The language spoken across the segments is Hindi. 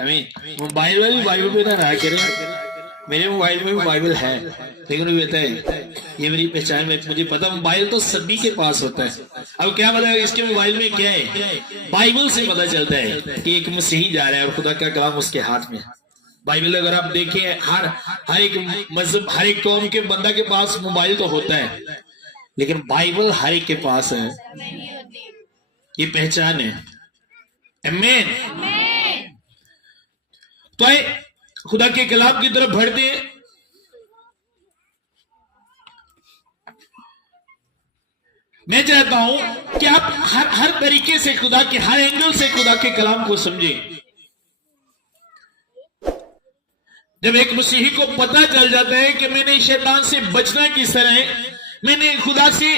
मोबाइल वाली बाइबल पे ना रहा करें। मेरे मोबाइल में भी बाइबल है, लेकिन वो कहता है ये मेरी पहचान में, मुझे पता मोबाइल तो सभी के पास होता है। अब क्या पता इसके मोबाइल में क्या है, बाइबल से पता चलता है कि एक मसीही जा रहा है और खुदा का कलाम उसके हाथ में। बाइबल अगर आप देखें, हर एक मजहब, हर एक कौम के बंदा के पास मोबाइल तो होता है, लेकिन बाइबल हर एक के पास है। ये पहचान है। आमीन। तो आए खुदा के कलाम की तरफ बढ़ते हैं। मैं चाहता हूं कि आप हर तरीके से खुदा के, हर एंगल से खुदा के कलाम को समझें। जब एक मसीही को पता चल जाता है कि मैंने शैतान से बचना किस तरह है, मैंने खुदा से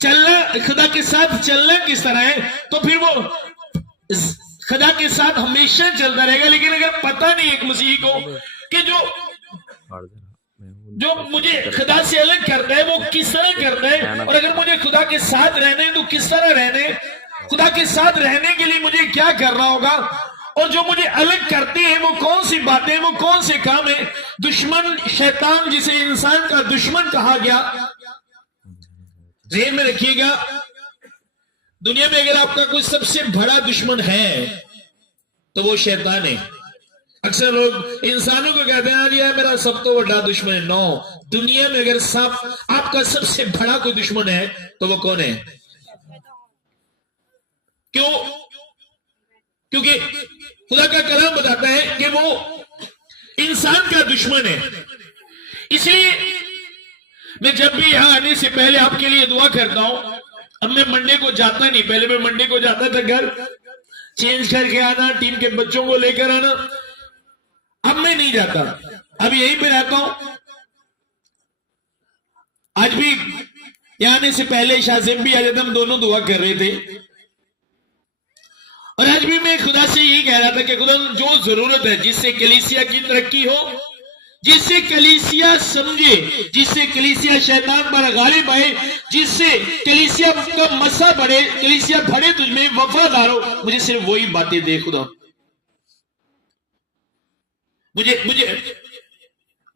चलना, खुदा के साथ चलना किस तरह है, तो फिर वो खुदा के साथ हमेशा चलता रहेगा। लेकिन अगर पता नहीं एक मसीही को कि जो मुझे खुदा से अलग करता है वो किस तरह करता है, और अगर मुझे खुदा के साथ रहने तो किस तरह रहने, खुदा के साथ रहने के लिए मुझे क्या करना होगा, और जो मुझे अलग करती है वो कौन सी बातें, वो कौन से काम है। दुश्मन शैतान, जिसे इंसान का दुश्मन कहा गया, ध्यान में रखिएगा, दुनिया में अगर आपका कोई सबसे बड़ा दुश्मन है तो वो शैतान है। अक्सर लोग इंसानों को कहते हैं यार मेरा सब तो बड़ा दुश्मन है। नो, दुनिया में अगर आपका सबसे बड़ा कोई दुश्मन है तो वो कौन है? क्यों? क्योंकि खुदा का कलाम बताता है कि वो इंसान का दुश्मन है। इसलिए मैं जब भी यहां आने से पहले आपके लिए दुआ करता हूं। अब मैं मंडे को जाता नहीं, पहले मैं मंडे को जाता था घर चेंज करके आना, टीम के बच्चों को लेकर आना। अब मैं नहीं जाता, अब यहीं पे रहता हूं। आज भी यहां आने से पहले शाजिम भी आज हम दोनों दुआ कर रहे थे, और आज भी मैं खुदा से यही कह रहा था कि खुदा जो जरूरत है, जिससे कलीसिया की तरक्की हो, जिससे कलीसिया समझे, जिससे कलीसिया शैतान पर गालिब आए, जिससे कलीसिया का मसा बढ़े, कलीसिया बढ़े, तुझमें वफादार हो, मुझे सिर्फ वही बातें दे खुदा। मुझे मुझे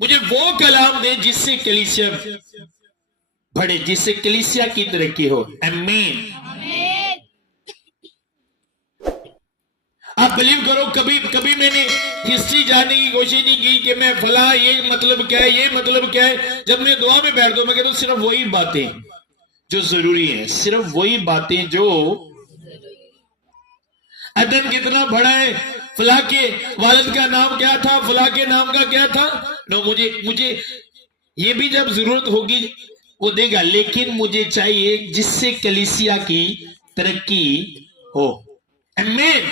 मुझे वो कलाम दे जिससे कलीसिया बढ़े, जिससे कलीसिया की तरक्की हो। आमीन। आप बिलीव करो, कभी कभी मैंने हिस्ट्री जानने की कोशिश नहीं की कि मैं फला, ये मतलब क्या है, ये मतलब क्या है। जब मैं दुआ में बैठता हूं मैं कहता हूं सिर्फ वही बातें जो जरूरी है, सिर्फ वही बातें जो अदन कितना बड़ा है, फला के वालिद का नाम क्या था, फला के नाम का क्या था। नो, मुझे ये भी जब जरूरत होगी वो देगा, लेकिन मुझे चाहिए जिससे कलीसिया की तरक्की हो। आमीन।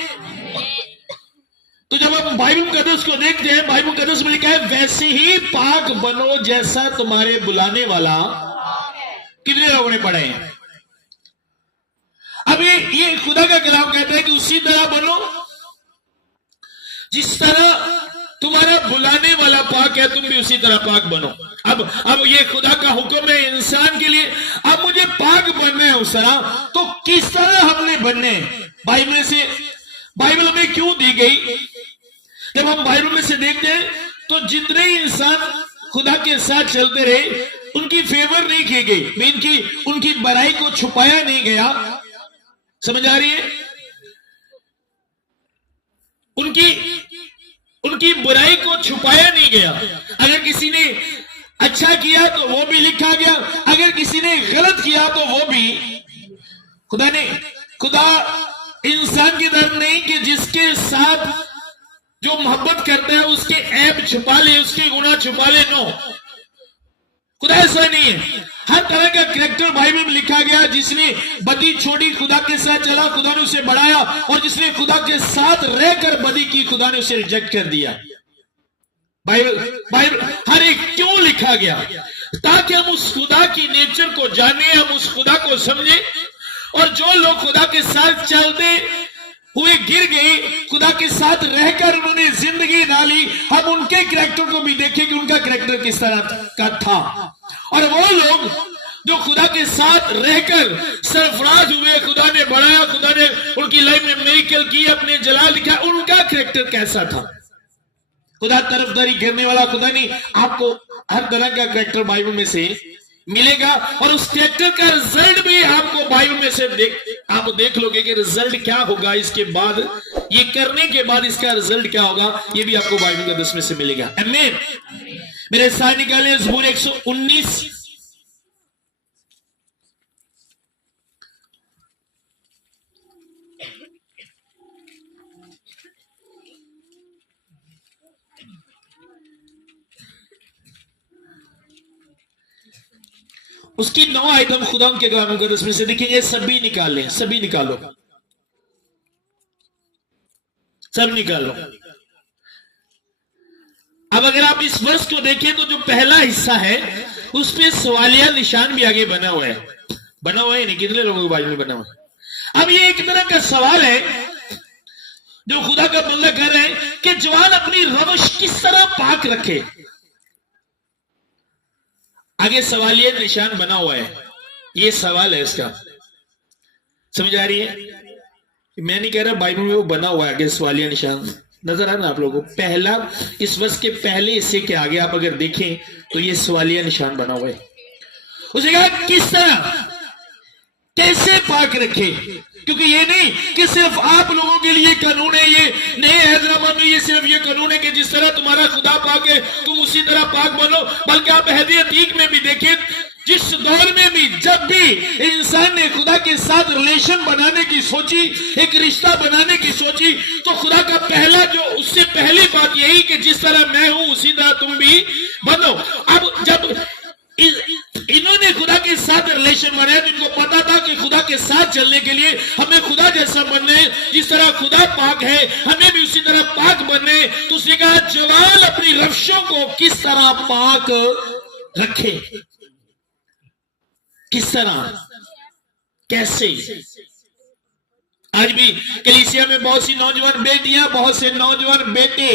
तो जब हम बाइबल मुकद्दस को देखते हैं, बाइबल मुकद्दस में लिखा है वैसे ही पाक बनो जैसा तुम्हारे बुलाने वाला। कितने लोगों ने पढ़े हैं? अब ये खुदा का कलाम कहता है कि उसी तरह बनो जिस तरह तुम्हारा बुलाने वाला पाक है, तुम भी उसी तरह पाक बनो। अब ये खुदा का हुक्म है इंसान के लिए। अब मुझे पाक बनना है उस तरह, तो किस तरह हमने बनने? बाइबल हमें क्यों दी गई? जब हम बाइबल में से देखते हैं तो जितने ही इंसान खुदा के साथ चलते रहे उनकी फेवर नहीं की गई, उनकी बुराई को छुपाया नहीं गया। समझ आ रही है? उनकी बुराई को छुपाया नहीं गया। अगर किसी ने अच्छा किया तो वो भी लिखा गया, अगर किसी ने गलत किया तो वो भी। खुदा इंसान की तरह नहीं कि जिसके साथ जो मोहब्बत करता है उसके ऐब छुपा ले, उसके गुनाह छुपा ले। नो, खुदा ऐसा नहीं है। हर तरह का कैरेक्टर बाइबल में लिखा गया। जिसने बदी छोड़ी खुदा के साथ चला, खुदा ने उसे बढ़ाया, और जिसने खुदा के साथ रहकर बदी की, खुदा ने उसे रिजेक्ट कर दिया। बाइबल हर एक क्यों लिखा गया? ताकि हम उस खुदा की नेचर को जाने, हम उस खुदा को समझे। और जो लोग खुदा के साथ चलते हुए गिर गए, खुदा के साथ रहकर उन्होंने जिंदगी डाली, हम उनके कैरेक्टर को भी देखें कि उनका कैरेक्टर किस तरह का था। और वो लोग जो खुदा के साथ रहकर सरफराज हुए, खुदा ने बढ़ाया, खुदा ने उनकी लाइफ में मिरेकल की, अपने जलाल दिखाया, उनका का कैरेक्टर कैसा था। खुदा तरफदारी करने वाला खुदा नहीं, आपको हर तरह का कैरेक्टर बाइबल में से मिलेगा और उस कैरेक्टर का रिजल्ट भी आपको बाइबल में से आप देख लोगे कि रिजल्ट क्या होगा इसके बाद, ये करने के बाद इसका रिजल्ट क्या होगा, ये भी आपको बाइबल के 10 में से मिलेगा। आमीन। मेरे साथ निकाले ज़बूर 119। उसकी 9 आइटम खुदा के कलाम मुकद्दस में से देखेंगे, सभी निकाल लें, सभी निकालो, सब निकालो। अब अगर आप इस वर्ष को देखें तो जो पहला हिस्सा है उस पे सवालिया निशान भी आगे बना हुआ है, बना हुआ है नहीं, कितने लोगों के बारे में बना हुआ है। अब ये एक तरह का सवाल है जो खुदा का बंदा कर रहे हैं कि जवान अपनी रवश किस तरह पाक रखे। आगे सवालिया निशान बना हुआ है, ये सवाल है इसका, समझ आ रही है। मैं नहीं कह रहा बाइबल में वो बना हुआ है, आगे सवालिया निशान नजर आ रहा है आप लोगों को। पहला इस वर्ष के पहले हिस्से के आगे आप अगर देखें तो ये सवालिया निशान बना हुआ है। उसने कहा किस तरह, कैसे पाक रखे, क्योंकि ये नहीं कि सिर्फ आप लोगों के लिए कानून है, ये नए हैदराबाद में ये सिर्फ ये कानून है कि जिस तरह तुम्हारा खुदा पाक है तुम उसी तरह पाक बनो, बल्कि आप अहद अतीक में भी देखें, जिस दौर में भी जब भी इंसान ने खुदा के साथ रिलेशन बनाने की सोची, एक रिश्ता बनाने की सोची, तो खुदा का पहला जो उससे पहली बात यही कि जिस तरह मैं हूं उसी तरह तुम भी बनो। अब जब इन्होंने खुदा के साथ रिलेशन बनाया तो इनको पता था कि खुदा के साथ चलने के लिए हमें खुदा जैसा बनना है, जिस तरह खुदा पाक है हमें भी उसी तरह पाक बनना है। तो उसने कहा जवान अपनी रफ्शों को किस तरह पाक रखे, किस तरह, कैसे। आज भी कलीसिया में बहुत सी नौजवान बेटियां, बहुत से नौजवान बेटे,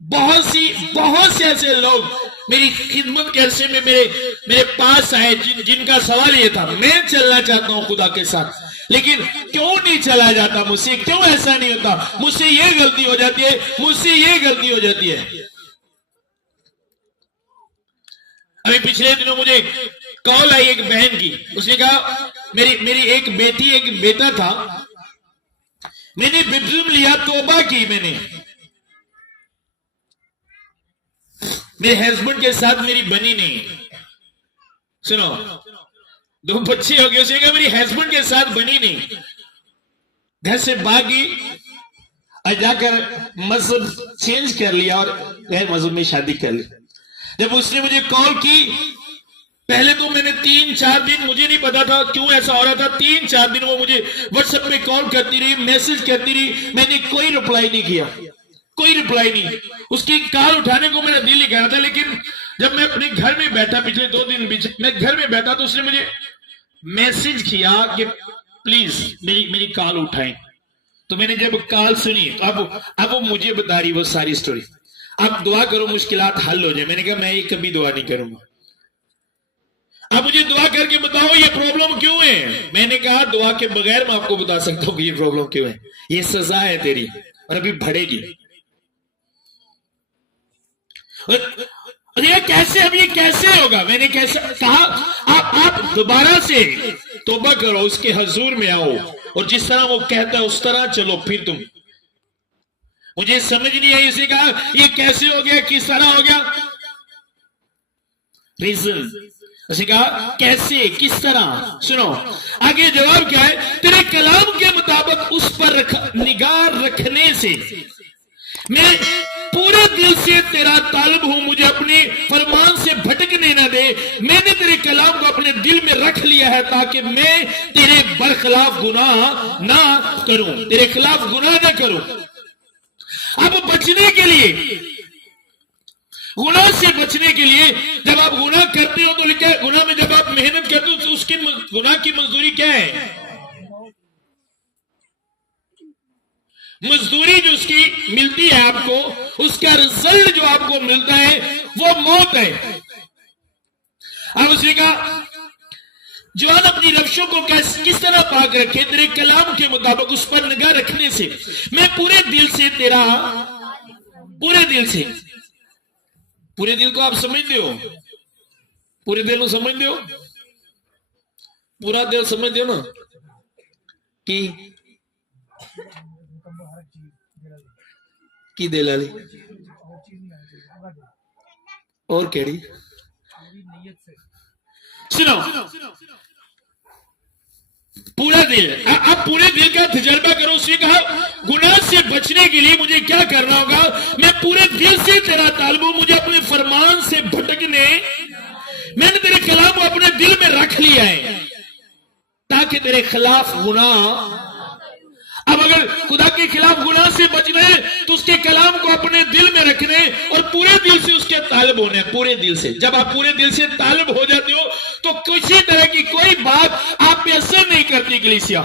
बहुत से ऐसे लोग मेरी खिदमत के अरसे में मेरे पास आए जिनका सवाल ये था, मैं चलना चाहता हूं खुदा के साथ, लेकिन क्यों नहीं चला जाता मुझसे, क्यों ऐसा नहीं होता, मुझसे ये गलती हो जाती है, मुझसे ये गलती हो जाती है। अभी पिछले दिनों मुझे कॉल आई एक बहन की, उसने कहा मेरी एक बेटी एक बेटा था, मैंने बैप्टिज्म लिया, तौबा की मैंने, मेरे हस्बैंड के साथ मेरी बनी नहीं, सुनो 2 बच्चे हो गए, उसने कहा मेरी हस्बैंड के साथ बनी नहीं, घर से भागी और जाकर मजहब चेंज कर लिया और गैर मजहब में शादी कर ली। जब उसने मुझे कॉल की, पहले तो मैंने 3-4 दिन, मुझे नहीं पता था क्यों ऐसा हो रहा था, 3-4 दिन वो मुझे व्हाट्सएप पे कॉल करती रही, मैसेज करती रही, मैंने कोई रिप्लाई नहीं किया, कोई रिप्लाई नहीं। उसकी कॉल उठाने को मेरा दिल नहीं कर रहा था, लेकिन जब मैं अपने घर में बैठा, पिछले 2 दिन बीच मैं घर में बैठा, तो उसने मुझे मैसेज किया कि प्लीज मेरी कॉल उठाएं। तो मैंने जब कॉल सुनी तो अब वो मुझे बता रही वो सारी स्टोरी, अब दुआ करो मुश्किलात हल हो जाए। मैंने कहा मैं ये कभी दुआ नहीं करूंगा, अब मुझे दुआ करके बताओ ये प्रॉब्लम क्यों है। मैंने कहा दुआ के बगैर मैं आपको बता सकता हूं कि ये प्रॉब्लम क्यों है, ये सजा है तेरी और अभी बढ़ेगी। और ये कैसे, अब ये कैसे होगा। मैंने कैसे कहा आप दोबारा से तौबा करो, उसके हजूर में आओ और जिस तरह वो कहता है उस तरह चलो, फिर तुम। मुझे समझ नहीं आई, इसने कहा ये कैसे हो गया, किस तरह हो गया, रीजन। उसने कहा कैसे, किस तरह। सुनो आगे जवाब क्या है, तेरे कलाम के मुताबिक उस पर निगाह रखने से मैं पूरे दिल से तेरा तालिब हूं, मुझे अपने फरमान से भटकने ना दे। मैंने तेरे कलाम को अपने दिल में रख लिया है ताकि मैं तेरे बरखिलाफ गुनाह ना करूं, तेरे खिलाफ गुनाह ना करूं। अब बचने के लिए, गुनाह से बचने के लिए, जब आप गुनाह करते हो तो लिखा है गुनाह में जब आप मेहनत करते हो तो उसकी गुनाह की मजदूरी क्या है, मजदूरी जो उसकी मिलती है आपको, उसका रिजल्ट जो आपको मिलता है वो मौत है। अब उसने कहा जवान अपनी रफ्शों को किस तरह पाक रखे, तेरे कलाम के मुताबिक उस पर निगाह रखने से मैं पूरे दिल से तेरा, पूरे दिल को आप समझते हो, पूरे दिल को समझते हो, पूरा दिल समझते हो ना कि दिल वाली और केड़ी सुनो, पूरा दिल। अब पूरे दिल का तजर्बा करो। उसने कहा गुनाह से बचने के लिए मुझे क्या करना होगा, मैं पूरे दिल से तेरा तालिब हूं, मुझे अपने फरमान से भटकने, मैंने तेरे कलाम को अपने दिल में रख लिया है ताकि तेरे खिलाफ गुनाह, अब अगर खुदा के खिलाफ गुनाह से बचना है तो उसके कलाम को अपने दिल में रखने और पूरे दिल से उसके तालिब होने, पूरे दिल से। जब आप पूरे दिल से तालिब हो जाते हो तो किसी तरह की कोई बात आप पे असर नहीं करती। कलीसिया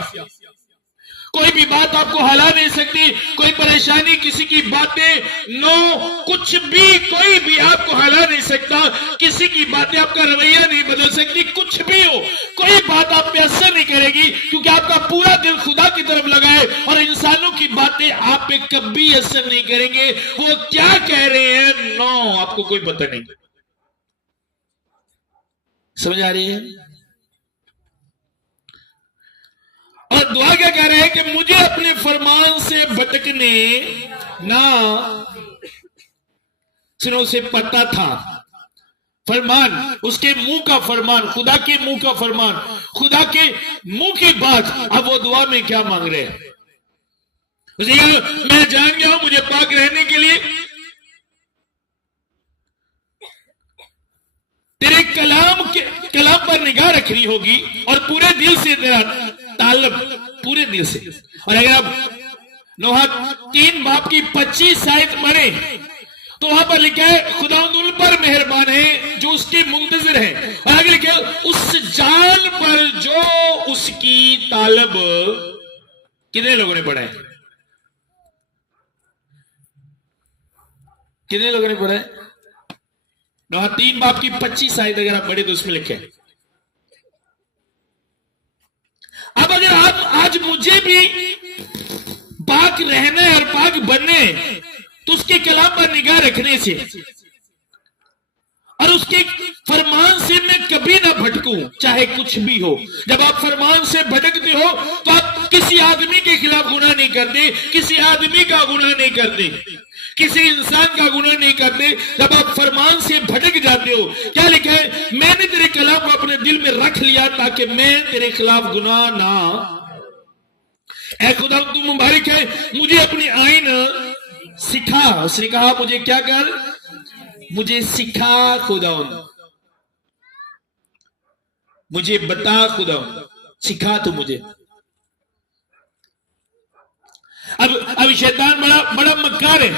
कोई भी बात आपको हिला नहीं सकती, कोई परेशानी, किसी की बातें, नो कुछ भी, कोई भी आपको हिला नहीं सकता, किसी की बातें आपका रवैया नहीं बदल सकती, कुछ भी हो, कोई बात आप पे असर नहीं करेगी क्योंकि आपका पूरा दिल खुदा की तरफ लगा है और इंसानों की बातें आप पे कभी असर नहीं करेंगे। वो क्या कह रहे हैं, नो आपको कोई पता नहीं। समझ आ रही है? और दुआ क्या कह रहे हैं कि मुझे अपने फरमान से भटकने ना। सुनो, उसे पता था फरमान, उसके मुंह का फरमान, खुदा के मुंह का फरमान, खुदा के मुंह की बात। अब वो दुआ में क्या मांग रहे हैं? मैं जान गया हूं मुझे पाक रहने के लिए तेरे कलाम पर निगाह रखनी होगी और पूरे दिल से तेरा ताल्लुक, पूरे दिल से। और अगर आप नोहा 3 बाप की 25 आयत पढ़े तो वहां पर लिखा है खुदावंद उन पर मेहरबान है जो उसके मुंतजिर है, और आगे लिखा है उस जान पर जो उसकी तालब। कितने लोगों ने पढ़ा है? कितने लोगों ने पढ़ा है? नोहा 3 बाप की 25 आयत अगर आप पढ़े तो उसमें लिखे। अब अगर आप आज मुझे भी पाक रहना है और पाक बनने है तो उसके कलाम पर निगाह रखने से और उसके फरमान से मैं कभी ना भटकूं, चाहे कुछ भी हो। जब आप फरमान से भटकते हो तो आप किसी आदमी के खिलाफ गुनाह नहीं करते, किसी आदमी का गुनाह नहीं करते, किसी इंसान का गुनाह नहीं करते। जब आप फरमान से भटक जाते हो, क्या लिखा है, मैंने तेरे कलाम को अपने दिल में रख लिया ताकि मैं तेरे खिलाफ गुनाह ना। ऐ खुदा तू मुबारक है, मुझे अपनी आईन सिखा। उसने कहा मुझे क्या कर, मुझे सिखा खुदा, मुझे बता खुदा, सिखा तू मुझे। अब शैतान बड़ा मक्कार है।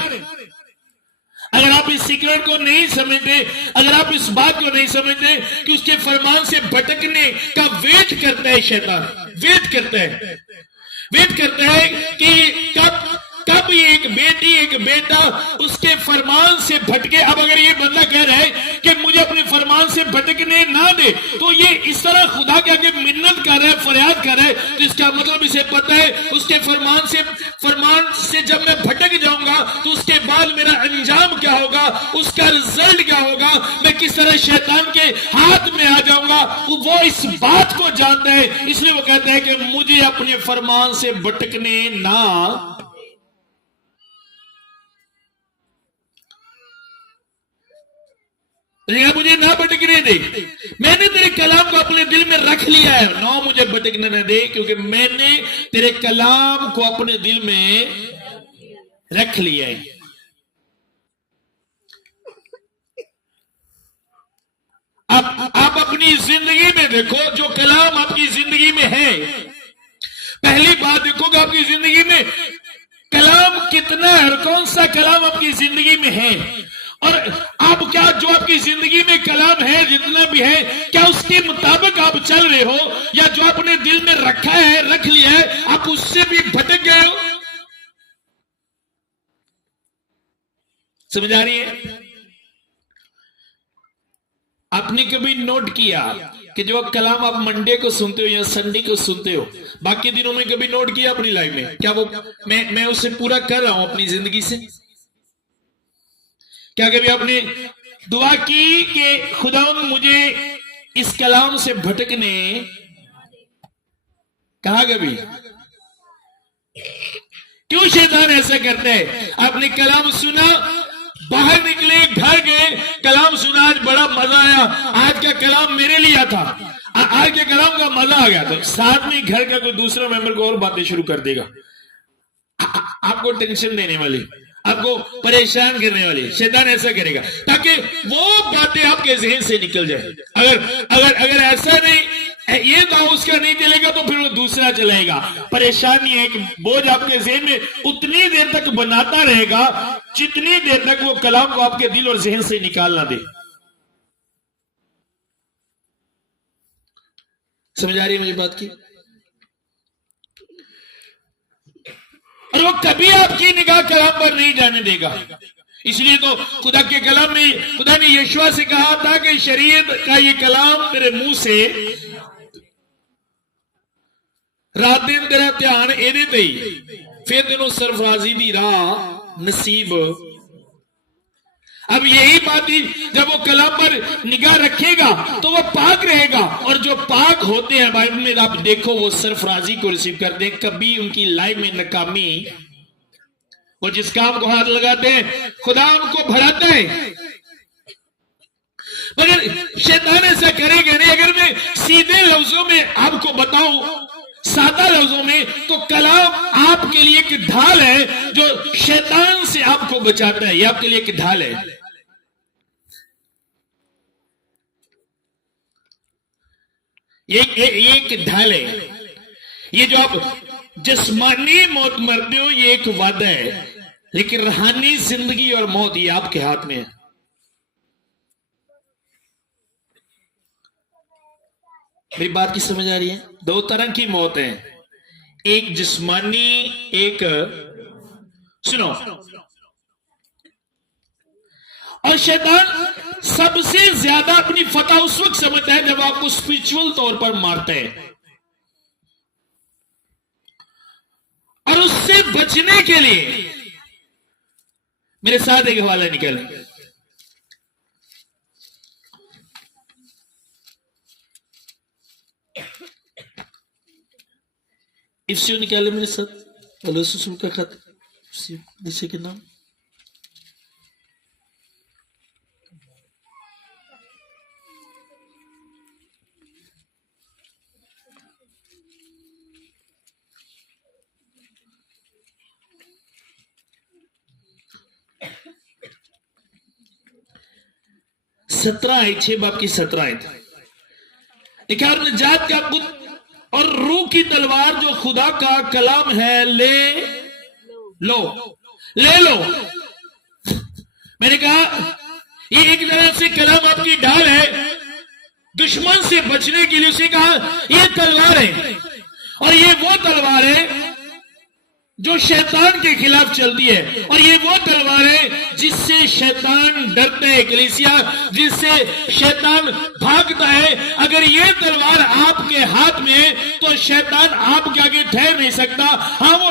अगर आप इस सीक्रेट को नहीं समझते, अगर आप इस बात को नहीं समझते कि उसके फरमान से भटकने का वेट करता है शैतान, वेट करता है कि कब ये एक बेटी एक बेटा उसके फरमान से भटके। अब अगर ये बंदा कह रहा है कि मुझे अपने फरमान से भटकने ना दे, तो ये इस तरह खुदा के आगे मिन्नत कर रहा है, फरियाद कर रहा है, तो इसका मतलब इसे पता है उसके फरमान से जब मैं भटक जाऊंगा तो उसके बाद मेरा अंजाम क्या होगा, उसका रिजल्ट क्या होगा, मैं किस तरह शैतान के हाथ में आ जाऊंगा। वो इस बात को जानता है, इसलिए वो कहता है कि मुझे अपने फरमान से भटकने ना। मुझे ना भटकने दे, मैंने तेरे कलाम को अपने दिल में रख लिया है। ना मुझे भटकने न दे क्योंकि मैंने तेरे कलाम को अपने दिल में रख लिया है। आप अपनी जिंदगी में देखो, जो कलाम आपकी जिंदगी में है, पहली बात देखो कि आपकी जिंदगी में कलाम कितना है और कौन सा कलाम आपकी जिंदगी में है, और आप क्या जो आपकी जिंदगी में कलाम है जितना भी है, क्या उसके मुताबिक आप चल रहे हो, या जो आपने दिल में रखा है, रख लिया है, आप उससे भी भटक गए हो। समझ आ रही है? आपने कभी नोट किया कि जो कलाम आप मंडे को सुनते हो या संडे को सुनते हो, बाकी दिनों में कभी नोट किया अपनी लाइफ में? क्या वो मैं उसे पूरा कर रहा हूं अपनी जिंदगी से? क्या कभी आपने दुआ की कि खुदा मुझे इस कलाम से भटकने, कहा कभी? क्यों शैतान ऐसा करता है? आपने कलाम सुना, बाहर निकले, घर गए, कलाम सुना, आज बड़ा मजा आया, आज का कलाम मेरे लिए था, आज के कलाम का मजा आ गया, तो साथ में घर का कोई दूसरा मेंबर को और बातें शुरू कर देगा, आपको टेंशन देने वाली, आपको परेशान करने वाली। शैतान ऐसा करेगा ताकि वो बातें आपके जहन से निकल जाए। अगर ऐसा नहीं, ये दाव उसका नहीं चलेगा तो फिर वो दूसरा चलेगा। परेशानी है कि बोझ आपके जहन में उतनी देर तक बनाता रहेगा जितनी देर तक वो कलाम को आपके दिल और जहन से निकाल ना दे। समझ आ रही है मेरी बात की? और वो कभी आपकी निगाह कलाम पर नहीं जाने देगा। इसलिए तो खुदा के कलाम में खुदा ने यशुआ से कहा था कि शरीयत का ये कलाम तेरे मुंह से रात दिन तेरा ध्यान एदे ते ही, फिर तेनों सरफराजी दी राह नसीब। अब यही बात ही, जब वो कलाम पर निगाह रखेगा तो वो पाक रहेगा, और जो पाक होते हैं बाइबल में आप देखो वो सरफराजी को रिसीव करते हैं। कभी उनकी लाइफ में नाकामी, वो जिस काम को हाथ लगाते हैं खुदा उनको बढ़ाता है। मगर शैतान ऐसा करेगा नहीं। अगर मैं सीधे लफ्जों में आपको बताऊं, सादा लफ्जों में, तो कलाम आपके लिए एक ढाल है जो शैतान से आपको बचाता है। ये आपके लिए एक ढाल है। ये एक ढाल है। ये जो आप जिस्मानी मौत मरते हो ये एक वादा है, लेकिन रूहानी जिंदगी और मौत ये आपके हाथ में है। मेरी बात की समझ आ रही है? दो तरह की मौत है, एक जिस्मानी, एक सुनो। और शैतान सबसे ज्यादा अपनी फतह उस वक्त समझता है जब आपको स्पिरिचुअल तौर पर मारता है, और उससे बचने के लिए मेरे साथ एक हवाला निकालें। इफ्सियो निकाले मेरे साथ, अलसूसुम का खत जिसे के नाम। सत्रह आयत, 6 बाब की 17 आयत लिखा, और निजात का पुत्र और रूह की तलवार जो खुदा का कलाम है ले लो। मैंने कहा ये एक तरह से कलाम आपकी ढाल है दुश्मन से बचने के लिए। उसे कहा ये तलवार है, और ये वो तलवार है जो शैतान के खिलाफ चलती है, और ये वो तलवार है जिससे शैतान डरता है, कलीसिया, जिससे शैतान भागता है। अगर ये तलवार आपके हाथ में है तो शैतान आपके आगे ठहर नहीं सकता। हाँ, वो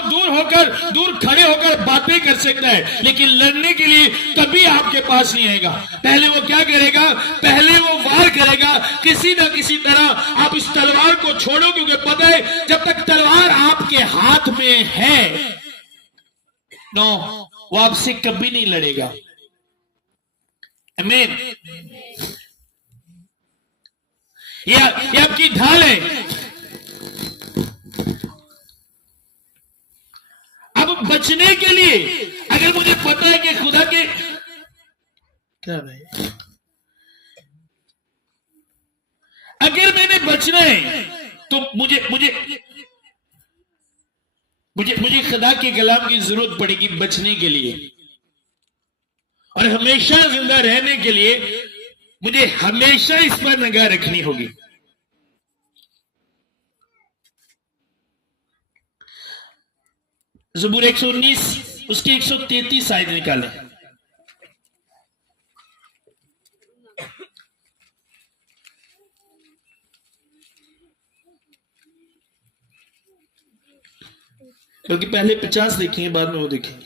दूर खड़े होकर बातें कर सकता है, लेकिन लड़ने के लिए कभी आपके पास नहीं आएगा। पहले वो क्या करेगा? पहले वो वार करेगा किसी ना किसी तरह। आप इस तलवार को छोड़ो, क्योंकि पता है जब तक तलवार आपके हाथ में है नो, वो आपसे कभी नहीं लड़ेगा। आमीन। ये आपकी ढाल है। अब बचने के लिए, अगर मुझे पता है कि खुदा के क्या भाई, अगर मैंने बचना है तो मुझे खुदा के कलाम की जरूरत पड़ेगी बचने के लिए, और हमेशा जिंदा रहने के लिए मुझे हमेशा इस पर निगाह रखनी होगी। ज़बूर 119 उसकी 133 आयत निकालें। क्योंकि पहले 50 देखेंगे, बाद में वो देखेंगे।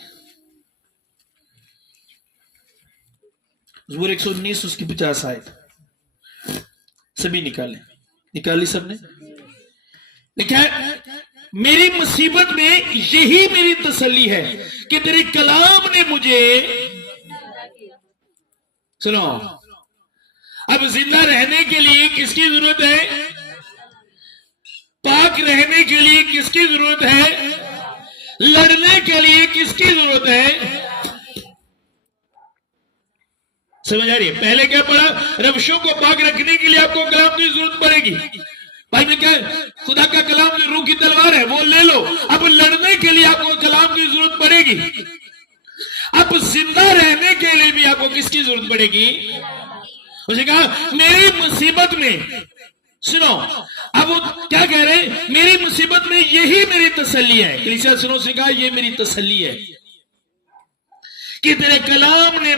ज़बूर 119 उसकी 50 आयत सभी निकाली सबने। लिखा है मेरी मुसीबत में यही मेरी तसल्ली है कि तेरे कलाम ने मुझे, सुनो, अब जिंदा रहने के लिए किसकी जरूरत है? पाक रहने के लिए किसकी जरूरत है? लड़ने के लिए किसकी जरूरत है? समझ आ रही है? पहले क्या पढ़ा? रविशों को पाक रखने के लिए आपको कलाम की जरूरत पड़ेगी। भाई ने कहा खुदा का कलाम जो रूह की तलवार है वो ले लो। अब लड़ने के लिए आपको कलाम की जरूरत पड़ेगी। अब जिंदा रहने के लिए भी आपको किसकी जरूरत पड़ेगी? उसने कहा मेरी मुसीबत में, सुनो, अब वो क्या कह रहे हैं? मेरी मुसीबत में यही मेरी तसल्ली है। कलीसिया सुनो, उसने कहा ये मेरी तसल्ली है कि तेरे कलाम ने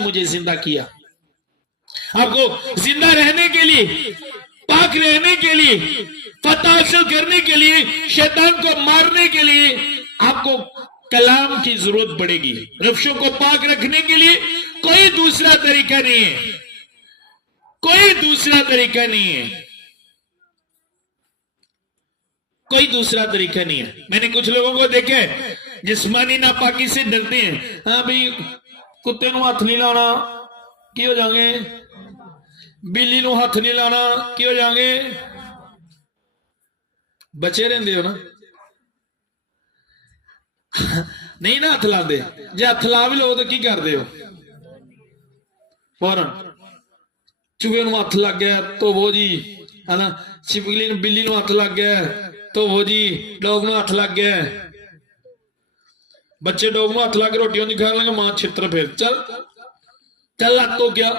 मुझे जिंदा किया। आपको जिंदा रहने के लिए, पाक रहने के लिए, फतह हासिल करने के लिए, शैतान को मारने के लिए आपको कलाम की जरूरत पड़ेगी। रफ्शों को पाक रखने के लिए कोई दूसरा तरीका नहीं है, कोई दूसरा तरीका नहीं है, कोई दूसरा तरीका नहीं है। मैंने कुछ लोगों को देखा है जिस्मानी नापाकी से डरते हैं। हाँ भाई, कुत्ते नू हाथ नहीं लाना, की हो जाएंगे? बिल्ली नू हाथ नहीं लाना, की हो जाएंगे? बचे रहते हो ना? नहीं ना हथ लाते, जे हथ ला भी लो तो की करते हो? फौरन चूहे नू हथ लग गया तो वो जी है ना, छिपकली नू, बिल्ली नू हथ लग गया तो वो जी, डॉग नू हथ लग गया, बच्चे डॉग नू हथ लग के रोटियों नहीं खाने लगे, मां छित्र फिर चल हाथ तो क्या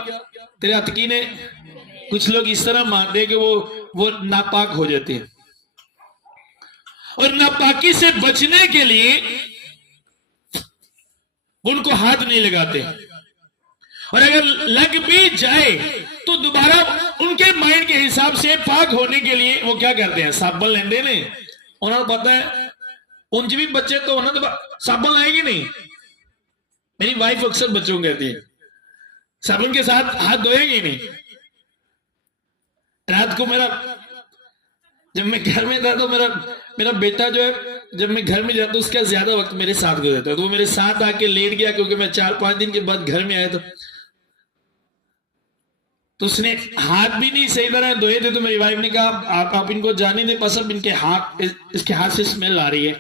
तेरे हाथ की ने। कुछ लोग इस तरह मानते हैं कि वो नापाक हो जाते हैं, और नापाकी से बचने के लिए उनको हाथ नहीं लगाते, और अगर लग भी जाए तो दोबारा उनके माइंड के हिसाब से पाक होने के लिए वो क्या करते हैं? साबन लेंदे ने। उन्होंने पता है उनके भी बच्चे तो उन्होंने तो साबन लाएगी नहीं। मेरी वाइफ अक्सर बच्चों को कहती है साबुन के साथ हाथ धोएगी नहीं। रात को जब मैं घर में था तो मेरा बेटा जो है, जब मैं घर में जाता उसका ज्यादा वक्त मेरे साथ गुजरता है, तो वो मेरे साथ आके लेट गया क्योंकि मैं 4-5 दिन के बाद घर में आया तो उसने हाथ भी नहीं सही तरह धोए थे। तो मेरी वाइफ ने कहा आप इनको जाने दे, बस अब इसके हाथ से स्मेल आ रही है।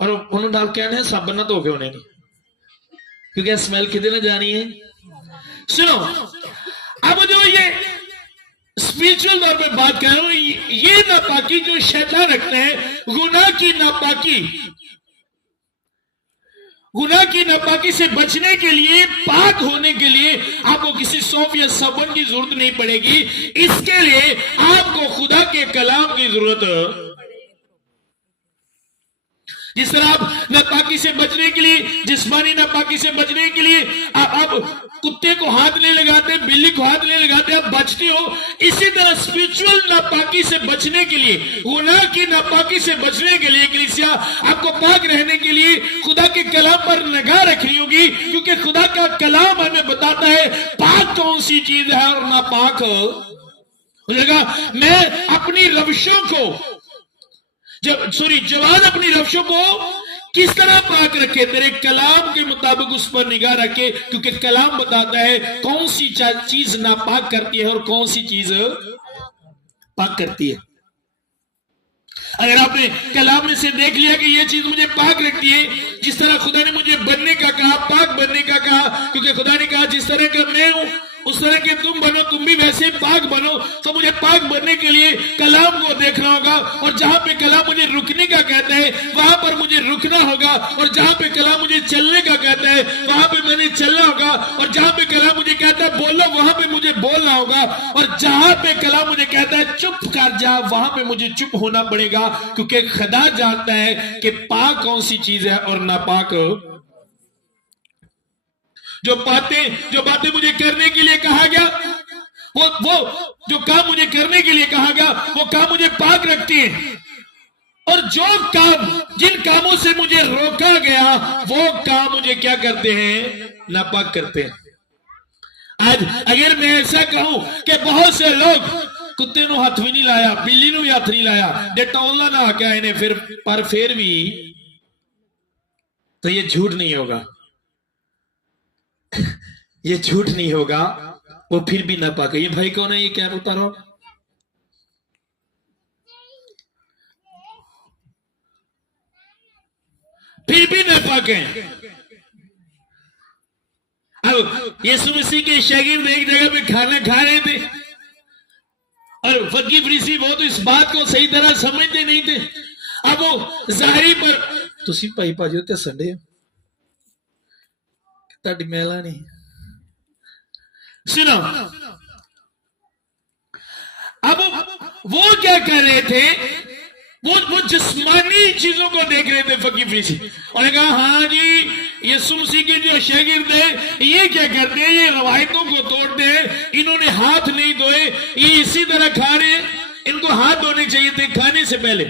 और उन्होंने आप कहना है साबन ना धो के उन्हें नहीं, क्योंकि स्मेल कितने ना जानी है। सुनो, अब जो ये स्पिरिचुअल तौर पे बात कर रहा हूं, ये नापाकी जो शैतान रखते हैं, गुनाह की नापाकी से बचने के लिए, पाक होने के लिए आपको किसी सौंफ या साबुन की जरूरत नहीं पड़ेगी। इसके लिए आपको खुदा के कलाम की जरूरत। जिस तरह आप नापाकी से बचने के लिए, जिस्मानी नापाकी से बचने के लिए आप कुत्ते को हाथ नहीं लगाते, बिल्ली को हाथ नहीं लगाते, आप बचते हो, इसी तरह स्पिरिचुअल नापाकी से बचने के लिए, गुनाह की नापाकी से बचने के लिए कलीसिया आपको पाक रहने के लिए खुदा के कलाम पर निगाह रखनी होगी, क्योंकि खुदा का कलाम हमें बताता है पाक कौन सी चीज है और नापाक। मैं अपनी रविशों को जवान अपनी रफ्शों को किस तरह पाक रखे? तेरे कलाम के मुताबिक उस पर निगाह रखे, क्योंकि कलाम बताता है कौन सी चीज नापाक करती है और कौन सी चीज पाक करती है। अगर आपने कलाम में से देख लिया कि ये चीज मुझे पाक रखती है, जिस तरह खुदा ने मुझे बनने का कहा, पाक बनने का कहा, क्योंकि खुदा ने कहा जिस तरह का मैं हूं उस तरह के तुम बनो, तुम भी वैसे पाक बनो, तो मुझे पाक बनने के लिए कलाम को देखना होगा, और जहां पे कलाम मुझे रुकने का कहता है वहां पर मुझे रुकना होगा, और जहां पे कलाम मुझे चलने का कहता है वहां पे मैंने चलना होगा, और जहां पे कलाम मुझे कहता है बोलो वहां पे मुझे बोलना होगा, और जहां पे कलाम मुझे कहता है चुप कर जा वहां पे मुझे चुप होना पड़ेगा, क्योंकि खुदा जानता है कि पाक कौन सी चीज है और नापाक। जो बातें मुझे करने के लिए कहा गया वो जो काम मुझे करने के लिए कहा गया वो काम मुझे पाक रखती है, और जो काम जिन कामों से मुझे रोका गया वो काम मुझे क्या करते हैं, नापाक करते हैं। आज अगर मैं ऐसा कहूं कि बहुत से लोग कुत्ते नु हाथ भी नहीं लाया, बिल्ली नु भी हाथ नहीं लाया, डेटॉल ना नहा के आए ने फिर भी, तो ये झूठ नहीं होगा, ये झूठ नहीं होगा, वो फिर भी नापाक है। ये भाई कौन है, ये क्या बता रहा हूं, फिर भी नापाक है। अब यीशु मसीह के शागिर्द एक जगह पे खाना खा रहे थे और फकीर फरीसी वो तो इस बात को सही तरह समझते नहीं थे। अब वो जाहिरी पर तुसी भाई भाजी ते संडे ताड़ी मेला नहीं सुनो। अब वो क्या कर रहे थे, वो जिस्मानी चीजों को देख रहे थे फकीर फरीसी, और कहा हाँ जी यीशु मसीह के जो शागिर्द है ये क्या करते हैं, ये रवायतों को तोड़ते हैं, इन्होंने हाथ नहीं धोए, ये इसी तरह खा रहे हैं, इनको हाथ धोने चाहिए थे खाने से पहले।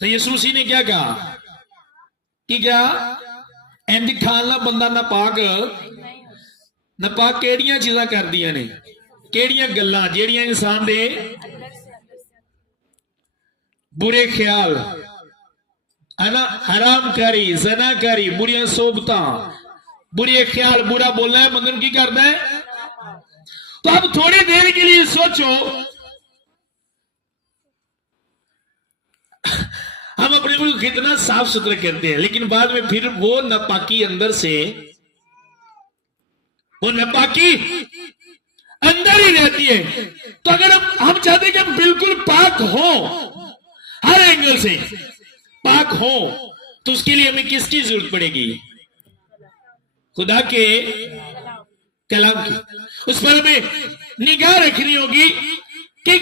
तो यीशु मसीह ने क्या कहा कि क्या इंज खाना बंदा नापाक केड़ियां चीजां कर दियां ने, केड़ियां गल्लां जेड़ियां इंसान दे बुरे ख्याल है ना, हरामकारी, ज़नाकारी, बुरियां सोबता, बुरे ख्याल, बुरा बोलना है बंदन की करता है। तो अब थोड़ी देर के लिए सोचो, हम अपने को कितना साफ सुथरा करते हैं, लेकिन बाद में फिर वो नापाकी अंदर से, वो नापाकी अंदर ही रहती है। तो अगर हम चाहते हैं कि हम बिल्कुल पाक हो, हर एंगल से पाक हो, तो उसके लिए हमें किसकी जरूरत पड़ेगी, खुदा के कलाम की। उस पर हमें निगाह रखनी होगी कि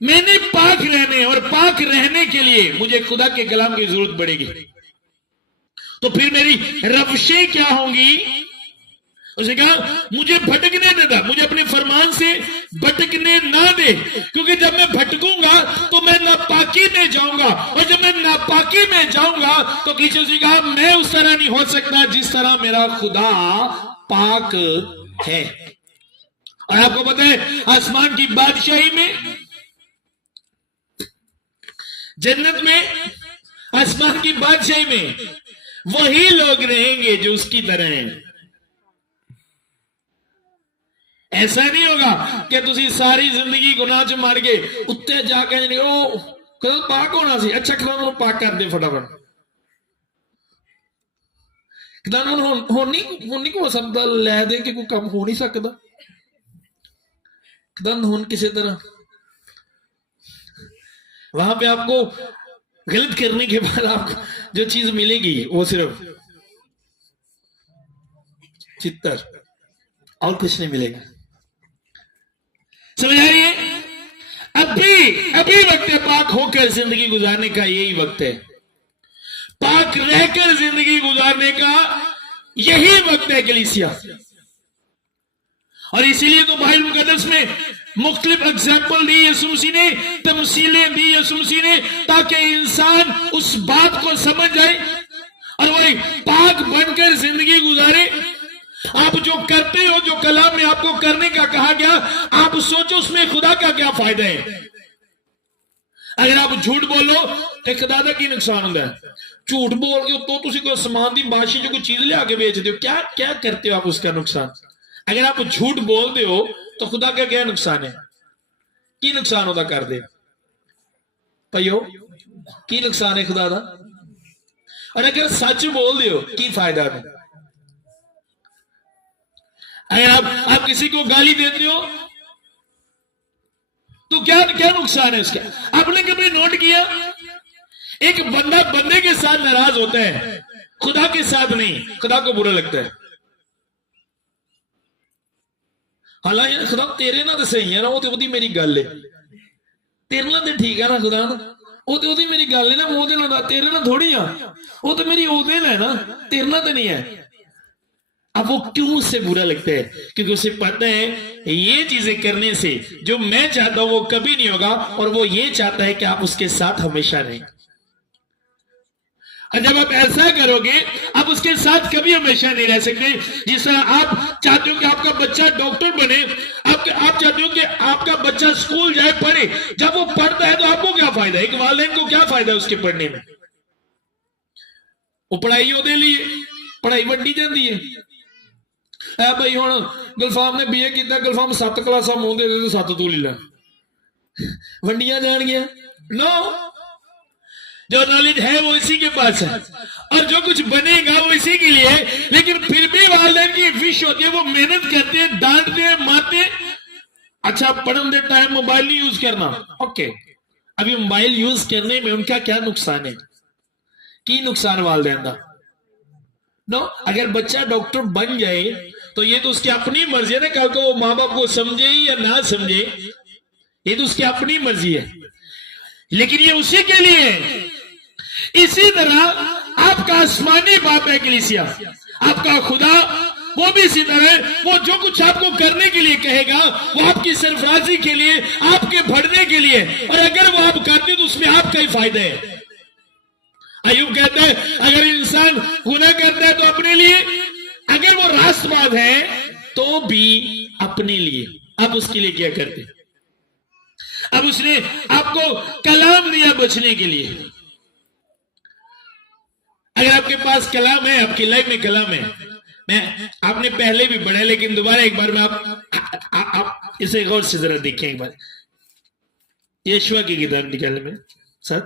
मैंने पाक रहने, और पाक रहने के लिए मुझे खुदा के कलाम की जरूरत पड़ेगी। तो फिर मेरी रवशें क्या होंगी, उसने कहा मुझे भटकने न दे, मुझे अपने फरमान से भटकने ना दे, क्योंकि जब मैं भटकूंगा तो मैं नापाकी में जाऊंगा, और जब मैं नापाकी में जाऊंगा तो किसी से कहा मैं उस तरह नहीं हो सकता जिस तरह मेरा खुदा पाक है। और आपको पता है आसमान की बादशाही में, जन्नत में, आसमान की बादशाही में वही लोग रहेंगे जो उसकी तरह हैं। ऐसा नहीं होगा कि तुसी सारी जिंदगी गुनाह च मर गए, उत्ते जाके ओ कदम पाक होना सी, अच्छा कदम पाक कर दे फटाफट, कदम नहीं हो सकता, लै दे कि कोई काम हो नहीं सकता, कदम हुन किसी तरह वहां पे आपको गलत करने के बाद आपको जो चीज मिलेगी वो सिर्फ चित्तर, और कुछ नहीं मिलेगा। समझ आ रही है? अभी वक्त है पाक होकर जिंदगी गुजारने का, यही वक्त है पाक रहकर जिंदगी गुजारने का, यही वक्त है कलीसिया। और इसीलिए तो बाइबल मुकद्दस में मुख्तलिफ एग्जाम्पल दी यीशु मसीह ने, तमसीलें दी यीशु मसीह ने, ताकि इंसान उस बात को समझ जाए और वही पाक बनकर जिंदगी गुजारे। आप जो करते हो, जो कलाम में आपको करने का कहा गया, आप सोचो उसमें खुदा का क्या फायदा है। अगर आप झूठ बोलो तो खुदा का की नुकसान होता है। झूठ बोल के तो तुसी कोई समान दी बाशी जो कोई चीज लिया के बेचते हो, क्या क्या करते हो आप, उसका नुकसान। अगर आप झूठ बोलते हो तो खुदा का क्या नुकसान है, की नुकसान होता कर दे भाइयों, की नुकसान है खुदा का। और अगर सच बोल दो की फायदा है। अगर आप किसी को गाली देते हो तो क्या क्या नुकसान है उसका। आपने कभी नोट किया, एक बंदा बंदे के साथ नाराज होता है, खुदा के साथ नहीं, खुदा को बुरा लगता है। हालांकि खुदा तेरे ना तो सही है ना, वो तो मेरी गल है, तेरे ना तो ठीक है ना खुदा ना, वो तो मेरी गल है ना, वो तेरे ना थोड़ी आ, वो तो मेरी ओदे है ना, तेरे ना तो नहीं है। अब वो क्यों उसे बुरा लगता है? क्योंकि उसे पता है ये चीजें करने से जो मैं चाहता हूं वो कभी नहीं होगा, और वो ये चाहता है कि आप उसके साथ हमेशा रहें। और जब आप ऐसा करोगे, आप उसके साथ कभी हमेशा नहीं रह सकते। जिस तरह आप चाहते हो कि आपका बच्चा डॉक्टर बने, आप चाहते हो कि आपका बच्चा स्कूल जाए, पढ़े। जब वो पढ़ता है तो आपको क्या फायदा है? एक वालिदैन को क्या फायदा है उसके पढ़ने में? वो पढ़ाई ਉਹਦੇ लिए पढ़ाई वड्डी जाती है। ऐ भाई हुण गुलफाम ने बीए किया, गुलफाम 7 क्लासा मूंह दे दे तो 7 तू ले ला, वंडियां जाणगियां? नो, जो नॉलेज है वो इसी के पास है, और जो कुछ बनेगा वो इसी के लिए है। लेकिन फिर भी वालिदैन की विश होती है, वो मेहनत करते हैं, डांटते हैं, मारते हैं। अच्छा, पढ़ने दे टाइम मोबाइल नहीं यूज करना, ओके। अभी मोबाइल यूज करने में उनका क्या नुकसान है? की नुकसान वालिदैन दा? नो, अगर बच्चा डॉक्टर बन जाए तो ये तो उसकी अपनी मर्जी है ना, कल को वो माँ बाप को समझे या ना समझे, ये तो उसकी अपनी मर्जी है। लेकिन ये उसी के लिए है। इसी तरह आपका आसमानी बाप है कलीसिया, आपका खुदा, वो भी इसी तरह, वो जो कुछ आपको करने के लिए कहेगा वो आपकी सरफराजी के लिए, आपके बढ़ने के लिए, और अगर वो आप करते हो तो उसमें आपका ही फायदा है। अयूब कहता है अगर इंसान गुनाह करता है तो अपने लिए, अगर वो रास्तबाज है तो भी अपने लिए। आप उसके लिए क्या करते? अब उसने आपको कलाम दिया बचने के लिए। अगर आपके पास कलाम है, आपकी लाइफ में कलाम है, मैं आपने पहले भी पढ़ा, लेकिन दोबारा एक बार में आप इसे गौर से जरा देखें एक बार। यशुआ की किताब निकाले में साथ,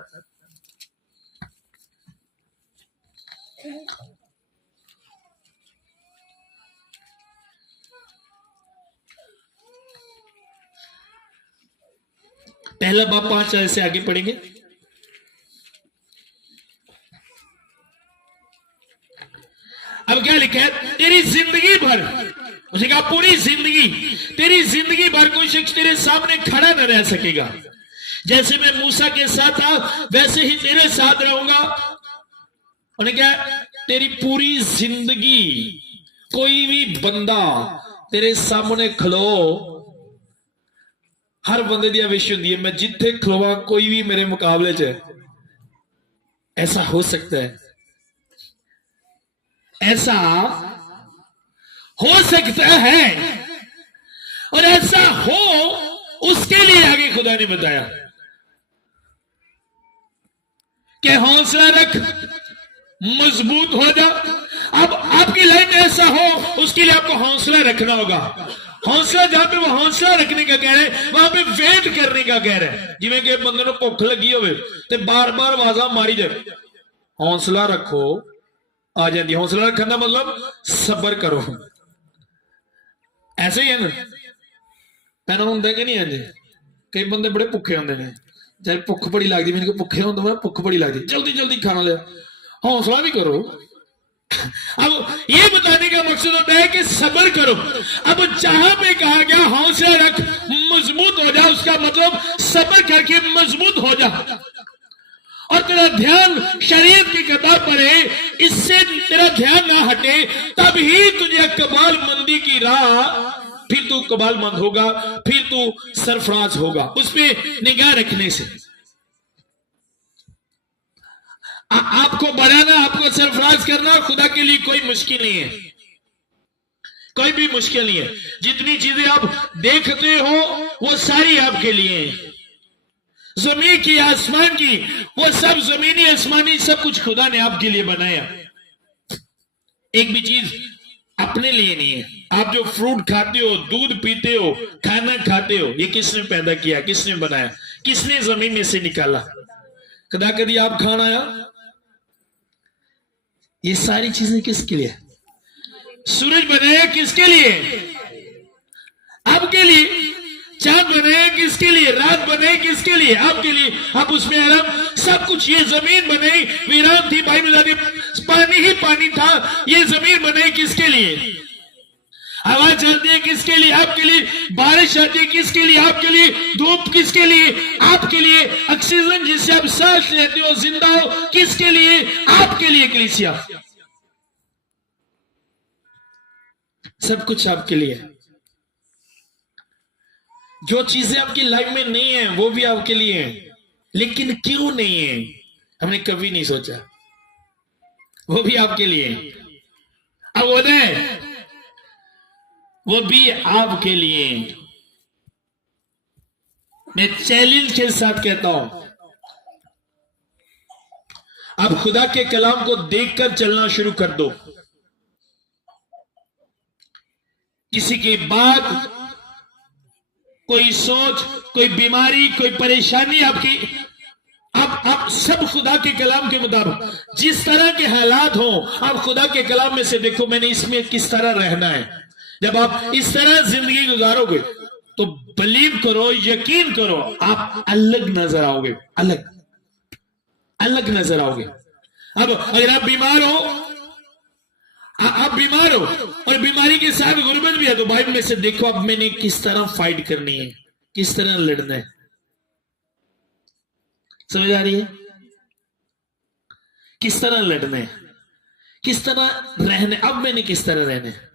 पहला बाप 5 से आगे पढ़ेंगे। अब क्या लिखा है? तेरी जिंदगी भर, उसे कहा पूरी जिंदगी, तेरी जिंदगी भर कोई शख्स तेरे सामने खड़ा न रह सकेगा। जैसे मैं मूसा के साथ था वैसे ही तेरे साथ रहूंगा। उन्हें क्या, तेरी पूरी जिंदगी कोई भी बंदा तेरे सामने खलो, हर बंदे दी विश हुंदी है मैं जिथे खलोवा कोई भी मेरे मुकाबले च है। ऐसा हो सकता है, ऐसा हो सकता है, और ऐसा हो उसके लिए आगे खुदा ने बताया कि हौसला रख, मजबूत हो जा। अब आपकी लाइफ में ऐसा हो उसके लिए आपको हौसला रखना होगा। हौसला, जहां पे वो हौसला रखने का कह रहे हैं वहां पे वेट करने का कह रहे हैं। जिवें कि बंदे नूं भुख लगी होवे ते बार बार आवाज़ां मारी जाए, हौसला रखो, आ जाती। हौसला रखने का मतलब सबर करो। ऐसे ही है ना, पैना होंगे कि नहीं? है कई बंदे बड़े भुखे होंगे ने, चाहे भुख बड़ी लगती, मेरे को भुखे होंगे मैं भुख बड़ी लगती, जल्दी जल्दी खाना लिया, हौसला भी करो। अब ये बताने का मकसद होता है कि सब्र करो। अब जहां पे कहा गया हौसला रख, मजबूत हो जा, उसका मतलब सब्र करके मजबूत हो जा, और तेरा ध्यान शरीयत की किताब पर है, इससे तेरा ध्यान ना हटे, तभी तुझे कमालमंदी की राह, फिर तू कमालमंद होगा, फिर तू सरफराज होगा उस पर निगाह रखने से। आपको बढ़ाना, आपको सरफराज करना खुदा के लिए कोई मुश्किल नहीं है, कोई भी मुश्किल नहीं है। जितनी चीजें आप देखते हो वो सारी आपके लिए हैं, जमीन की, आसमान की, वो सब जमीनी आसमानी सब कुछ खुदा ने आपके लिए बनाया। एक भी चीज अपने लिए नहीं है। आप जो फ्रूट खाते हो, दूध पीते हो, खाना खाते हो, ये किसने पैदा किया, किसने बनाया, किसने जमीन में से निकाला? कदा कदी आप खाना आया? ये सारी चीजें किसके लिए? सूरज बनाया किसके लिए? आपके लिए। चांद बनाया किसके लिए? रात बनाई किसके लिए? आपके लिए। आप उसमें आराम, सब कुछ। ये जमीन बनाई वीरान थी, भाई मिलादी, पानी ही पानी था, ये जमीन बनाई किसके लिए? आवाज चलती है किसके लिए? आपके लिए। बारिश आती है किसके लिए? आपके लिए। धूप किसके लिए? आपके लिए। ऑक्सीजन जिससे आप सांस लेते हो, जिंदा हो, किसके लिए? आपके लिए। कलीसिया, सब कुछ आपके लिए है। जो चीजें आपकी लाइफ में नहीं है वो भी आपके लिए है, लेकिन क्यों नहीं है हमने कभी नहीं सोचा, वो भी आपके लिए है। अब होता है वो भी आपके लिए है। मैं चैलेंज के साथ कहता हूं, आप खुदा के कलाम को देखकर चलना शुरू कर दो। किसी की बात, कोई सोच, कोई बीमारी, कोई परेशानी आपकी, आप सब खुदा के कलाम के मुताबिक जिस तरह के हालात हो, आप खुदा के कलाम में से देखो मैंने इसमें किस तरह रहना है। जब आप इस तरह जिंदगी गुजारोगे तो बिलीव करो, यकीन करो, आप अलग नजर आओगे, अलग नजर आओगे। अब अगर आप बीमार हो, और बीमारी के साथ गुर्बत भी है, तो बाइबल में से देखो अब मैंने किस तरह फाइट करनी है, किस तरह लड़ना है। समझ आ रही है? किस तरह लड़ना है, किस तरह रहना, अब मैंने किस तरह रहना है।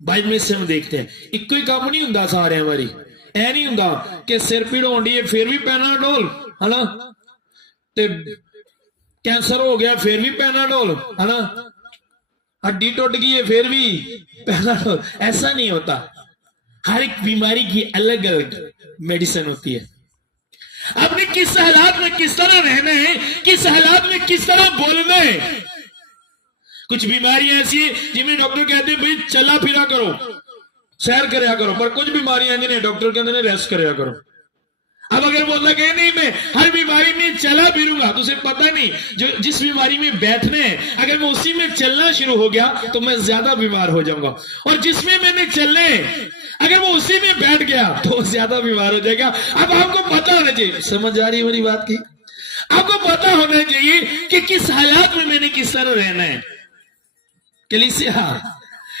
बाइबल में से हम देखते हैं एक कोई काम नहीं होता सारे वारी, ऐ नहीं होता कि सिर पीड़ होनी है फिर भी पैनाडोल, है ना, ते कैंसर हो गया फिर भी पैनाडोल, है ना, हड्डी टूट गई है फिर भी पैनाडोल। ऐसा नहीं होता। हर एक बीमारी की अलग अलग मेडिसिन होती है। आपने किस हालात में किस तरह रहना है, किस हालात में किस तरह बोलना है। कुछ बीमारियां ऐसी है जिनमें डॉक्टर कहते हैं भाई चला फिरा करो, सैर करया करो, पर कुछ बीमारियां नहीं, डॉक्टर कहते हैं रेस्ट करया करो। अब अगर बोलना कहे नहीं मैं हर बीमारी में चला फिरूंगा, तो उसे पता नहीं जो जिस बीमारी में बैठने हैं अगर मैं उसी में चलना शुरू हो गया तो मैं ज्यादा बीमार हो जाऊंगा, और जिसमें मैंने चलने अगर वो उसी में बैठ गया तो ज्यादा बीमार हो जाएगा। अब आपको पता होना चाहिए, समझ आ रही है मेरी बात की? आपको पता होना चाहिए कि किस हालात में मैंने किस तरह रहना है। कलीसिया,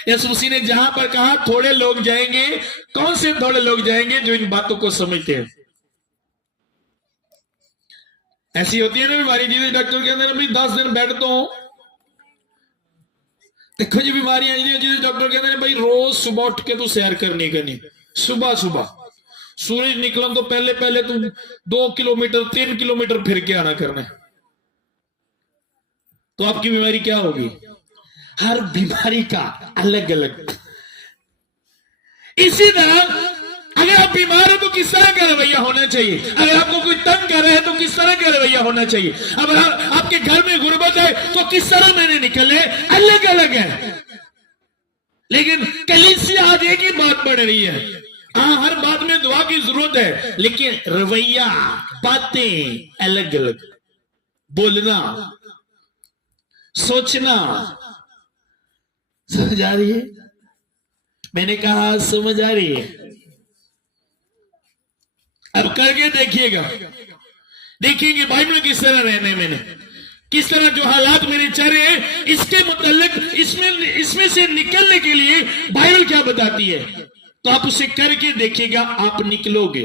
यीशु मसीह ने जहां पर कहा थोड़े लोग जाएंगे, कौन से थोड़े लोग जाएंगे? जो इन बातों को समझते हैं। ऐसी होती है ना बीमारी जिसे डॉक्टर कहते हैं भाई 10 दिन बेड तो देखो जी बीमारियां जिसे डॉक्टर कहते हैं भाई रोज सुबह उठ के तू सैर करनी करनी, सुबह सूरज निकलन तो पहले पहले तू 2 किलोमीटर 3 किलोमीटर फिर के आना करना है। तो आपकी बीमारी क्या होगी? हर बीमारी का अलग अलग। इसी तरह अगर आप बीमार हो तो किस तरह का रवैया होना चाहिए, अगर आपको कोई तंग कर रहा है तो किस तरह का रवैया होना चाहिए, अगर आपके घर में गुर्बत है तो किस तरह मैंने निकलने, अलग अलग है। लेकिन कलीसिया आज एक ही बात बढ़ रही है। हाँ, हर बात में दुआ की जरूरत है, लेकिन रवैया, बातें अलग अलग, बोलना, सोचना। समझ आ रही है? मैंने कहा समझ आ रही है। अब करके देखिएगा, देखिएंगे बाइबल में किस तरह रहने, मैंने किस तरह जो हालात मेरे चल रहे हैं इसके मुतालिक इसमें से निकलने के लिए बाइबल क्या बताती है, तो आप उसे करके देखिएगा, आप निकलोगे।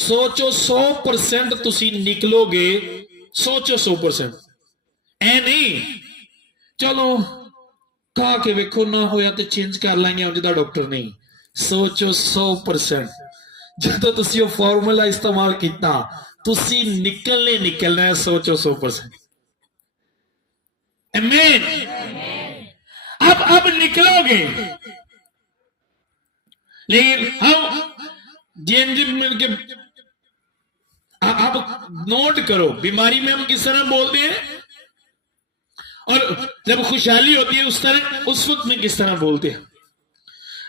सोचो 100% तुसी निकलोगे, सोचो 100%। ऐ नहीं चलो कहा के वेखो ना होया तो चेंज कर लेंगे जिदा डॉक्टर नहीं। सोचो 100%। जो तुसी वो फॉर्मूला इस्तेमाल किया तुसी निकलना है, सोचो 100%। आमीन। अब निकलोगे, लेकिन हम जिन मिलके आप नोट करो बीमारी में हम किस तरह बोलते हैं, और जब खुशहाली होती है उस वक्त में किस तरह बोलते हैं।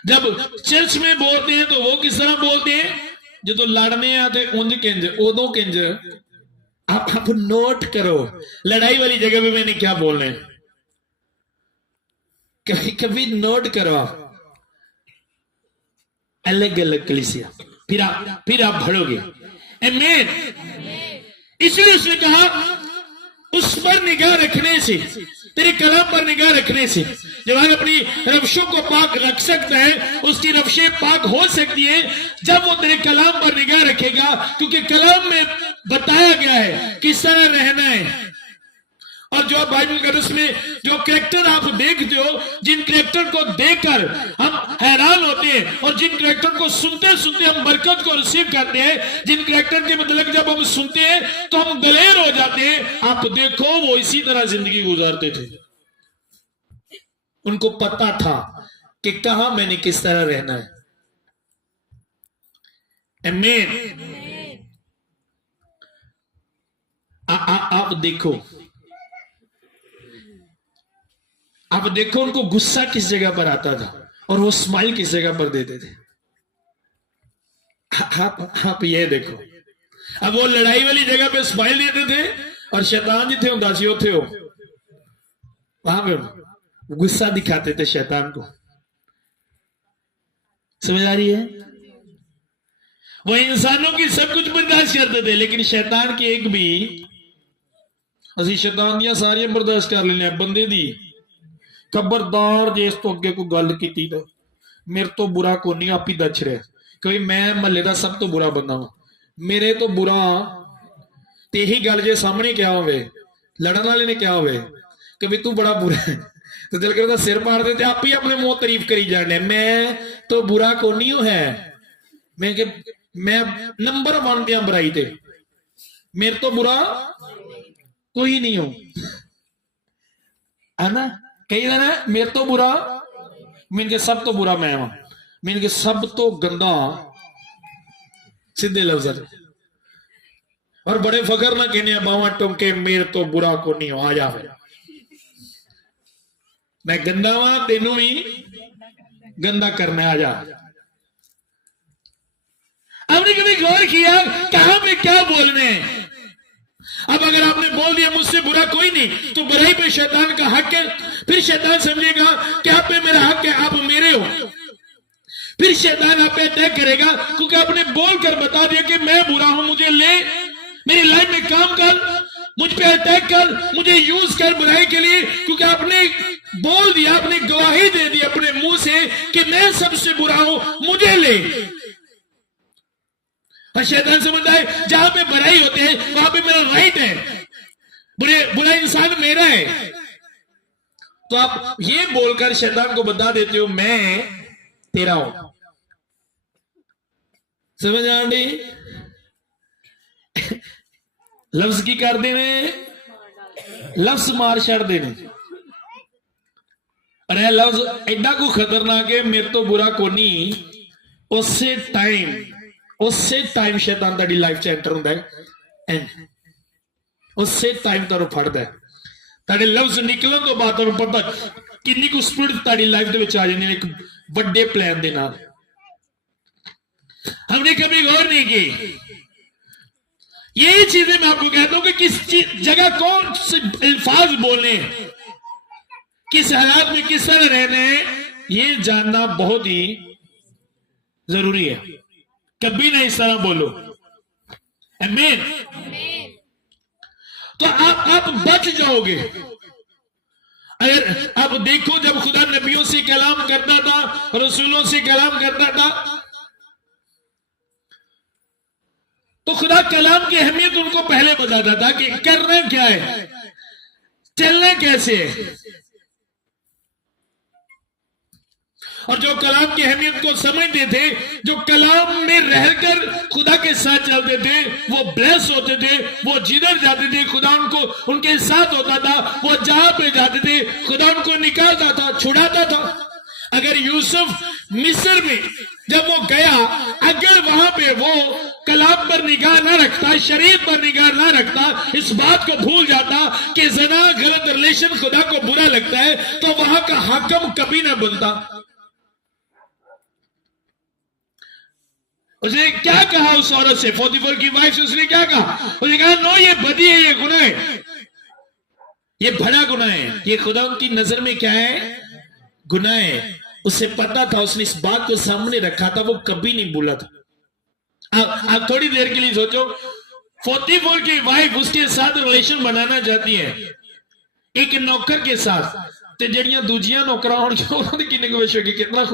जब चर्च में बोलते हैं तो वो किस तरह बोलते हैं, जो तो लड़ने आते उंज किंज उदो किंज। आप नोट करो लड़ाई वाली जगह पे मैंने क्या बोलना है, कभी नोट करो। अलग अलग कलीसिया, फिर आप भरोगे। आमीन। इसलिए उसने कहा उस पर निगाह रखने से, तेरे कलाम पर निगाह रखने से जब हम अपनी रफ्शों को पाक रख सकते हैं, उसकी रफ्शें पाक हो सकती है जब वो तेरे कलाम पर निगाह रखेगा, क्योंकि कलाम में बताया गया है किस तरह रहना है। और जो बाइबल कदस में जो कैरेक्टर आप देखते हो, जिन कैरेक्टर को देखकर हम हैरान होते हैं और जिन कैरेक्टर को सुनते सुनते हम बरकत को रिसीव करते हैं, जिन कैरेक्टर के मतलब जब हम सुनते हैं तो हम दलेर हो जाते हैं, आप देखो वो इसी तरह जिंदगी गुजारते थे। उनको पता था कि कहां मैंने किस तरह रहना है। आमीन। आप देखो, आप देखो उनको गुस्सा किस जगह पर आता था और वो स्माइल किस जगह पर देते थे। आप ये देखो, अब वो लड़ाई वाली जगह पे स्माइल देते थे और शैतान जिथे होता सी उथे हो वहां पे गुस्सा दिखाते थे शैतान को। समझ आ रही है? वो इंसानों की सब कुछ बर्दाश्त करते थे, लेकिन शैतान की एक भी, असि शैतान दियां सारियां बर्दाश्त कर लेने, बंदे दी खबरदार जे इस तो अगे कोई गल की तो मेरे तो बुरा को नहीं, आप ही दस रहे क्योंकि मैं महल्ले का सब तो बुरा बंदा वा, मेरे तो बुरा ते ही गल जे सामने क्या होवे, लड़न वाले ने क्या होवे कि भी तू बड़ा बुरा है, तो दिल करता सिर पाड़ दे, आप ही अपने मुंह तारीफ करी जाने, मैं तो बुरा को नहीं है, मैं नंबर 1 दिया बुराई ते, मेरे तो बुरा कोई नहीं हो, है ना? कई ना मेरे तो बुरा, मीन के सब तो बुरा मैं वहां, मीन के सब तो गंदा, सीधे लफ्ज और बड़े फकर ना कहने बावा टोंके मेरे तो बुरा को नहीं हो, आ जा मैं गंदा वहां, तेनू ही गंदा करना, आ जा। आपने कभी गौर किया कहां पे क्या बोलने? अब अगर आपने बोल दिया मुझसे बुरा कोई नहीं, तो बुराई पे शैतान का हक है, फिर शैतान समझेगा कि आप पे मेरा हक है, आप मेरे हो, फिर शैतान आप पे अटैक करेगा क्योंकि आपने बोलकर बता दिया कि मैं बुरा हूं, मुझे ले, मेरी लाइफ में काम कर, मुझ पे अटैक कर, मुझे यूज कर बुराई के लिए, क्योंकि आपने बोल दिया, आपने गवाही दे दी अपने मुंह से कि मैं सबसे बुरा हूं, मुझे ले। और शैतान समझता है जहां पे बुराई होते हैं वहां पे मेरा राइट है, बुरा इंसान मेरा है, तो आप ये बोलकर शैतान को बता देते हो मैं तेरा हूं। समझ आ रही? लफ्ज की कर देने, लफ्ज मार छड़ देने, अरे लफ्ज एडा को खतरनाक है, मेरे तो बुरा को नहीं, उसे टाइम शैतान ताड़ी लाइफ च एंटर होता है, उसे टाइम तुम फड़ता है, ताड़े लफ्ज निकलन तो बाद तुम पता कितनी को स्पीड ताड़ी लाइफ दे विच आ जाने एक बड़े प्लान दे नाल। हमने कभी गौर नहीं की, यही चीजें मैं आपको कहता हूं कि किस जगह कौन से अल्फाज बोलने, किस हालात में किस तरह रहने, ये जानना बहुत ही जरूरी है। कभी नहीं इस तरह बोलो, आमीन। तो आप बच जाओगे। अगर आप देखो जब खुदा नबियों से कलाम करता था, रसूलों से कलाम करता था, तो खुदा कलाम की अहमियत उनको पहले बताता था कि करना क्या है, चलना कैसे है। और जो कलाम की अहमियत को समझते थे, जो कलाम में रहकर खुदा के साथ चलते थे, वो ब्लेस होते थे, वो जिधर जाते थे खुदा उनको उनके साथ होता था, वो जहां पे जाते थे खुदा उनको निकालता था, छुड़ाता था। अगर यूसुफ मिस्र में जब वो गया, अगर वहां पे वो कलाम पर निगाह ना रखता, शरीयत पर निगाह ना रखता, इस बात को भूल जाता कि जना गलत रिलेशन खुदा को बुरा लगता है, तो वहां का हाकिम कभी ना बनता। उसने क्या कहा उस औरत से, पोतीफर की वाइफ से उसने क्या कहा? उसने कहा नो, ये बदी है, ये गुनाह है, ये बड़ा गुनाह है, ये खुदा उनकी नजर में क्या है? गुनाह है। उसे पता था, उसने इस बात को सामने रखा था, वो कभी नहीं भूला था। आप थोड़ी देर के लिए सोचो, पोतीफर की वाइफ उसके साथ रिलेशन बनाना चाहती है एक नौकर के साथ, ते जड़ियां दूजियां नौकरां होणगियां उन्हां दी किन्नी कुछ होगी, कितना